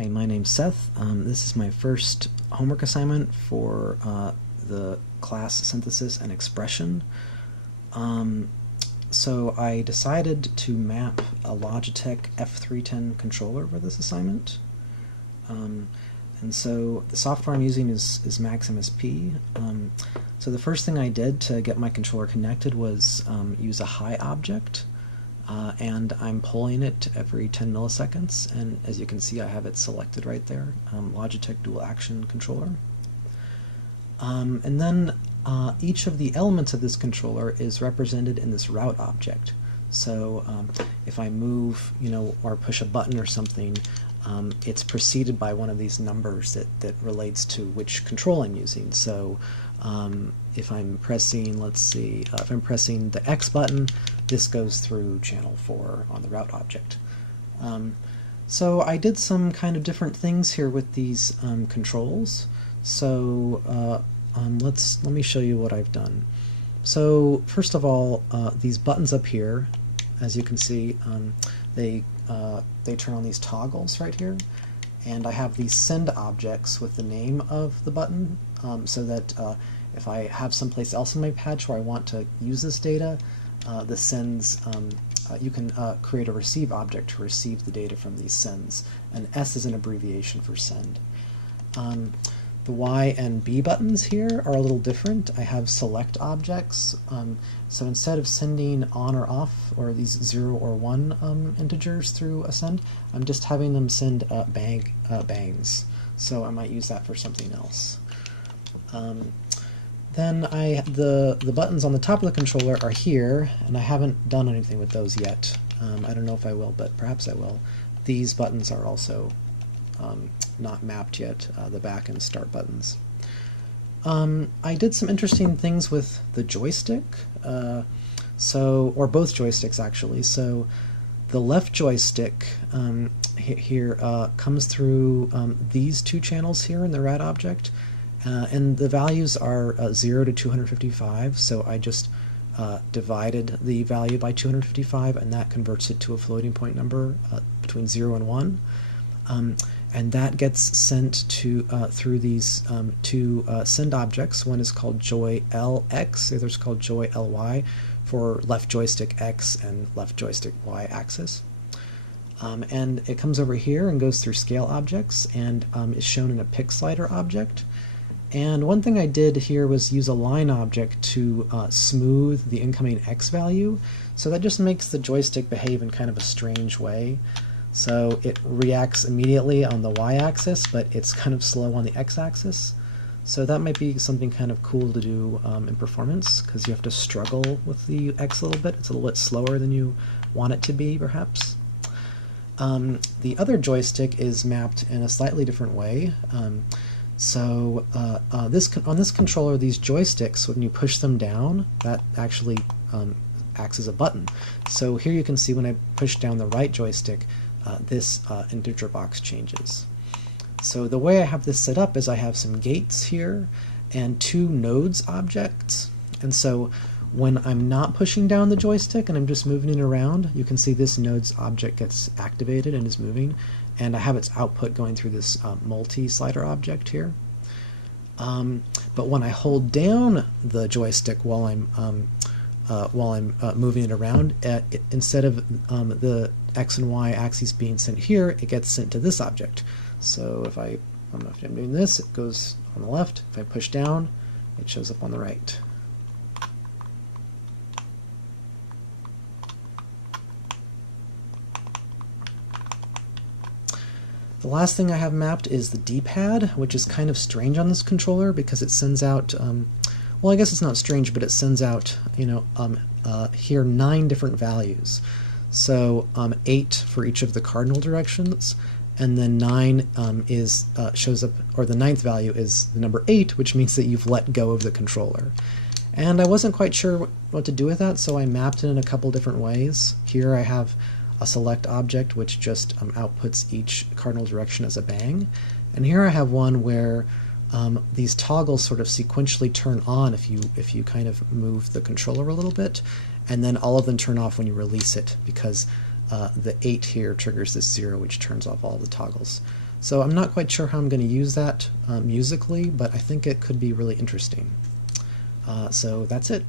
Hi, my name's Seth. This is my first homework assignment for the class Synthesis and Expression. So I decided to map a Logitech F310 controller for this assignment. And so the software I'm using is Maximus P. So the first thing I did to get my controller connected was use a high object. And I'm pulling it every 10 milliseconds, and as you can see I have it selected right there, Logitech Dual Action Controller. And then each of the elements of this controller is represented in this route object. So if I move, or push a button or something, it's preceded by one of these numbers that relates to which control I'm using. So if I'm pressing, let's see, if I'm pressing the X button, this goes through channel 4 on the route object. So I did some kind of different things here with these controls. So let me show you what I've done. So first of all, these buttons up here, as you can see, they turn on these toggles right here, and I have these send objects with the name of the button, so that if I have someplace else in my patch where I want to use this data, the sends, you can create a receive object to receive the data from these sends, and S is an abbreviation for send. The Y and B buttons here are a little different. I have select objects, so instead of sending on or off, or these 0 or 1 integers through a send, I'm just having them send bangs. So I might use that for something else. Then the buttons on the top of the controller are here, and I haven't done anything with those yet. I don't know if I will, but perhaps I will. These buttons are also not mapped yet, the back and start buttons. I did some interesting things with the joystick, or both joysticks actually. So the left joystick here comes through these two channels here in the route object, and the values are 0 to 255, so I just divided the value by 255, and that converts it to a floating point number between 0 and 1. And that gets sent to through these two send objects. One is called joy LX, the other is called joy LY, for left joystick X and left joystick Y axis. And it comes over here and goes through scale objects, and is shown in a pick slider object. And one thing I did here was use a line object to smooth the incoming X value. So that just makes the joystick behave in kind of a strange way. So it reacts immediately on the y-axis, but it's kind of slow on the x-axis. So that might be something kind of cool to do in performance, because you have to struggle with the x a little bit. It's a little bit slower than you want it to be, perhaps. The other joystick is mapped in a slightly different way. So on this controller, these joysticks, when you push them down, that actually acts as a button. So here you can see when I push down the right joystick, this integer box changes. So the way I have this set up is I have some gates here and two nodes objects. And so when I'm not pushing down the joystick and I'm just moving it around, you can see this nodes object gets activated and is moving, and I have its output going through this multi-slider object here. But when I hold down the joystick while I'm moving it around, instead of the X and Y axes being sent here, it gets sent to this object. So if I'm doing this, it goes on the left. If I push down, it shows up on the right. The last thing I have mapped is the D-pad, which is kind of strange on this controller because it sends out, well, I guess it's not strange, but it sends out, here 9 different values. So 8 for each of the cardinal directions, and then 9 shows up, or the 9th value is the number 8, which means that you've let go of the controller. And I wasn't quite sure what to do with that, so I mapped it in a couple different ways. Here I have a select object which just outputs each cardinal direction as a bang, and here I have one where these toggles sort of sequentially turn on if you kind of move the controller a little bit, and then all of them turn off when you release it, because the 8 here triggers this 0, which turns off all the toggles. So I'm not quite sure how I'm going to use that musically, but I think it could be really interesting. So that's it.